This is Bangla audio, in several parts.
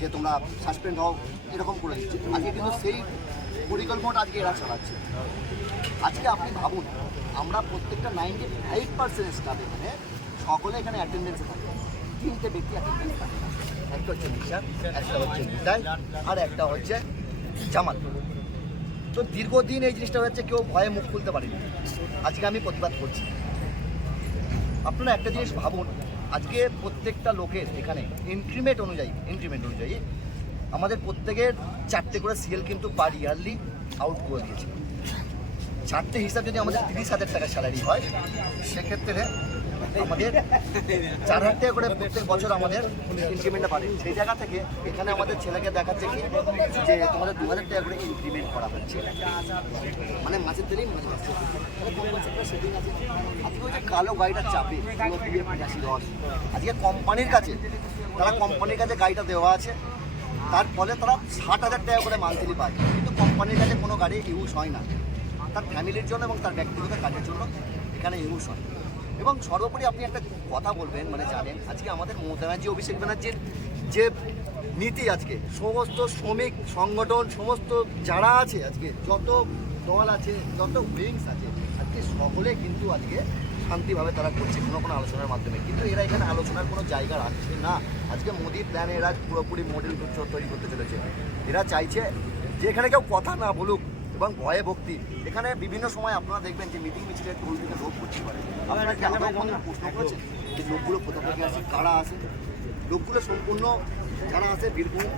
যে তোমরা সাসপেন্ড হও এরকম করে দিচ্ছে। আজকে কিন্তু সেই পরিকল্পনাটা আজকে এরা চালাচ্ছে। আজকে আপনি ভাবুন, আমরা প্রত্যেকটা 95% স্টাফ এখানে সকলে এখানে অ্যাটেন্ডেন্সে থাকে। 3টে ব্যক্তি অ্যাটেন্ডেন্স থাকে, একটা হচ্ছে নিশা, একটা হচ্ছে নিতাই, আর একটা হচ্ছে জামাল। তো দীর্ঘদিন এই জিনিসটা হচ্ছে, কেউ ভয়ে মুখ খুলতে পারেনি। আজকে আমি প্রতিবাদ করছি। আপনারা একটা জিনিস ভাবুন, আজকে প্রত্যেকটা লোকের এখানে ইনক্রিমেন্ট অনুযায়ী আমাদের প্রত্যেকের 4টে করে সিএল কিন্তু পার ইয়ারলি আউট করে দিয়েছে। 4টে হিসাব যদি আমাদের 30,000 টাকা স্যালারি হয়, সেক্ষেত্রে আমাদের 4,000 টাকা করে প্রত্যেক বছর আমাদের ইনক্রিমেন্টটা পারে। সেই জায়গা থেকে এখানে আমাদের ছেলেকে দেখাচ্ছে কি যে তোমাদের 2,000 টাকা করে ইনক্রিমেন্ট করা হচ্ছে, মানে মাঝের দিলেই মাঝে আসছে। সেদিন আছে আজকে ওই যে কালো গাড়িটা চাপে 85 আজকে কোম্পানির কাছে, তারা কোম্পানির কাছে গাড়িটা দেওয়া আছে, তার ফলে তারা 60,000 টাকা করে মান্থলি পায়। কিন্তু কোম্পানির কাছে কোনো গাড়ি ইউজ হয় না, তার ফ্যামিলির জন্য এবং তার ব্যক্তিগত কাজের জন্য এখানে ইউজ হয়। এবং সর্বোপরি আপনি একটা কথা বলবেন, মানে জানেন আজকে আমাদের মমতা ব্যানার্জি, অভিষেক ব্যানার্জির যে নীতি, আজকে সমস্ত শ্রমিক সংগঠন, সমস্ত যারা আছে, আজকে যত দল আছে, যত উইংস আছে, আজকে সকলে কিন্তু আজকে শান্তিভাবে তারা করছে কোনো আলোচনার মাধ্যমে। কিন্তু এরা এখানে আলোচনার কোনো জায়গা রাখছে না। আজকে মোদির প্ল্যানে এরা পুরোপুরি মডেল তৈরি করতে চলেছে। এরা চাইছে যে এখানে কেউ কথা না বলুক এবং ভয়ে ভক্তি। এখানে বিভিন্ন সময় আপনারা দেখবেন যে মিটিং মিছিলে টোল থেকে লোক করতে পারে। আপনারা কি আমাদের মনে প্রশ্ন করেছেন যে লোকগুলো কোথা থেকে আসে, কারা আসে? লোকগুলো সম্পূর্ণ যারা আছে বীরভূম,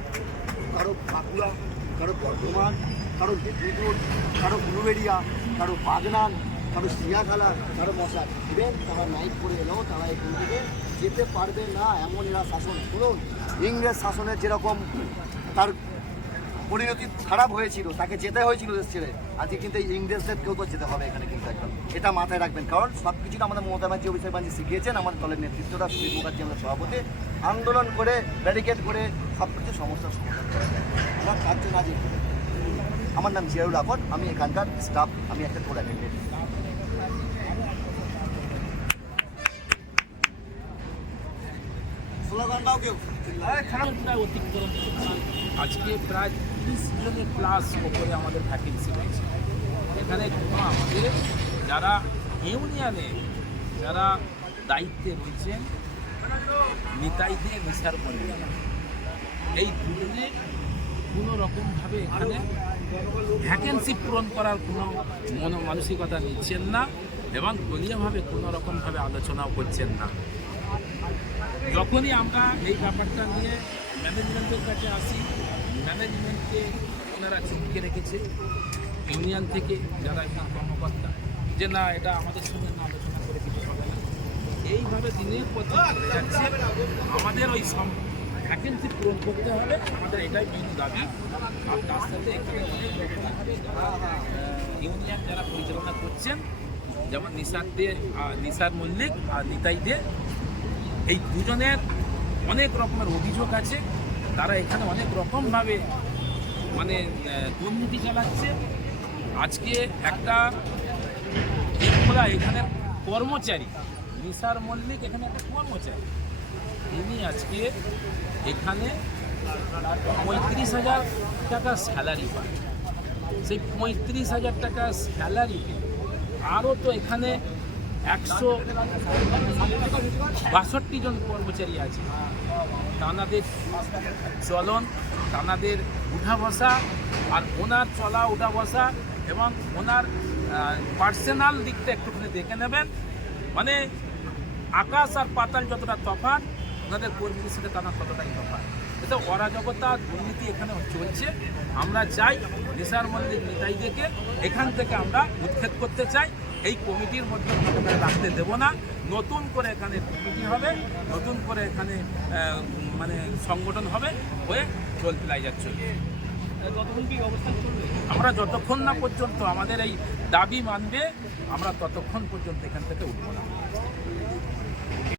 কারো বাঁকুড়া, কারো বর্ধমান, কারো মেদিনীপুর, কারো উলুবেড়িয়া, কারো বাগনান, কারো সিয়াখালা, কারো মশা। ইভেন তারা নাইট করে এলেও তারা এখান থেকে যেতে পারবে না, এমন এরা শাসন। শুনুন, ইংরেজ শাসনের যেরকম তার পরিণতি খারাপ হয়েছিল, তাকে যেতে হয়েছিল দেশ ছেড়ে, আজকে কিন্তু এই ইংরেজদেরকেও তো যেতে হবে এখানে কিন্তু একদম। এটা মাথায় রাখবেন, কারণ সব কিছুটা আমাদের মমতা ব্যানার্জি, অভিষেক ব্যানার্জি শিখিয়েছেন। আমাদের দলের নেতৃত্বটা সুদীপ মুখার্জি, আমাদের সভাপতি, আন্দোলন করে ব্যারিকেড করে সব কিছু সমস্যার সমাধান করে আমার তার জন্য আজ। আমার নাম জিয়াউল আকর, আমি এখানকার স্টাফ, আমি একটা টোল অ্যাটেন্ডেন্ট। আজকে প্রায় 30 জনের প্লাস ওপরে আমাদের ভ্যাকেন্সি রয়েছে এখানে। আমাদের যারা ইউনিয়নে যারা দায়িত্বে রয়েছেন, নিতাইদের নিসার মল্লিক, এই দুজনে কোনো রকমভাবে এখানে ভ্যাকেন্সি পূরণ করার কোনো মানসিকতা নিচ্ছেন না এবং দলীয়ভাবে কোনো রকমভাবে আলোচনাও করছেন না। যখনই আমরা এই ব্যাপারটা নিয়ে ম্যানেজমেন্টের কাছে আসি, ম্যানেজমেন্টকে ওনারা চিনকে রেখেছে ইউনিয়ন থেকে যারা এখানে কর্মকর্তা, যে না এটা আমাদের সঙ্গে না আলোচনা করে কিছু হবে না। এইভাবে দিনের পর দিন চলে যাচ্ছে। আমাদের ওই ভ্যাকেন্সি পূরণ করতে হবে, আমাদের এটাই মেন দাবি। আর তার সাথে এখানে অনেক রকমভাবে যারা ইউনিয়ন যারা পরিচালনা করছেন, যেমন নিসার মল্লিক আর নিতাই দে, এই দুজনের অনেক রকমের অভিযোগ আছে। তারা এখানে অনেক রকমভাবে মানে দুর্নীতি চালাচ্ছে। আজকে একটা এখানে কর্মচারী, নিসার মল্লিক এখানে একটা কর্মচারী, তিনি আজকে এখানে 35,000 টাকা স্যালারি পায়। সেই 35,000 টাকা স্যালারিতে আরও তো এখানে 162 জন কর্মচারী আছে। তানাদের চলন, তানাদের উঠা বসা, আর ওনার চলা উঠা বসা এবং ওনার পার্সোনাল দিকটা একটুখানি দেখে নেবেন। মানে আকাশ আর পাতাল যতটা তফাৎ, ওনাদের কর্মীদের সাথে তারা ততটাই তফাৎ। অর্থাৎ অরাজকতা দুর্নীতি এখানে চলছে। আমরা চাই নিসার মল্লিক নিতাইদেরকে এখান থেকে আমরা উচ্ছেদ করতে চাই। এই কমিটির মধ্যে আমরা রাখতে দেব না। নতুন করে এখানে কমিটি হবে, নতুন করে এখানে মানে সংগঠন হবে, হয়ে চলতে চলবে। কতক্ষণ কি অবস্থান চলবে? আমরা যতক্ষণ না পর্যন্ত আমাদের এই দাবি মানবে, আমরা ততক্ষণ পর্যন্ত এখান থেকে উঠবো না।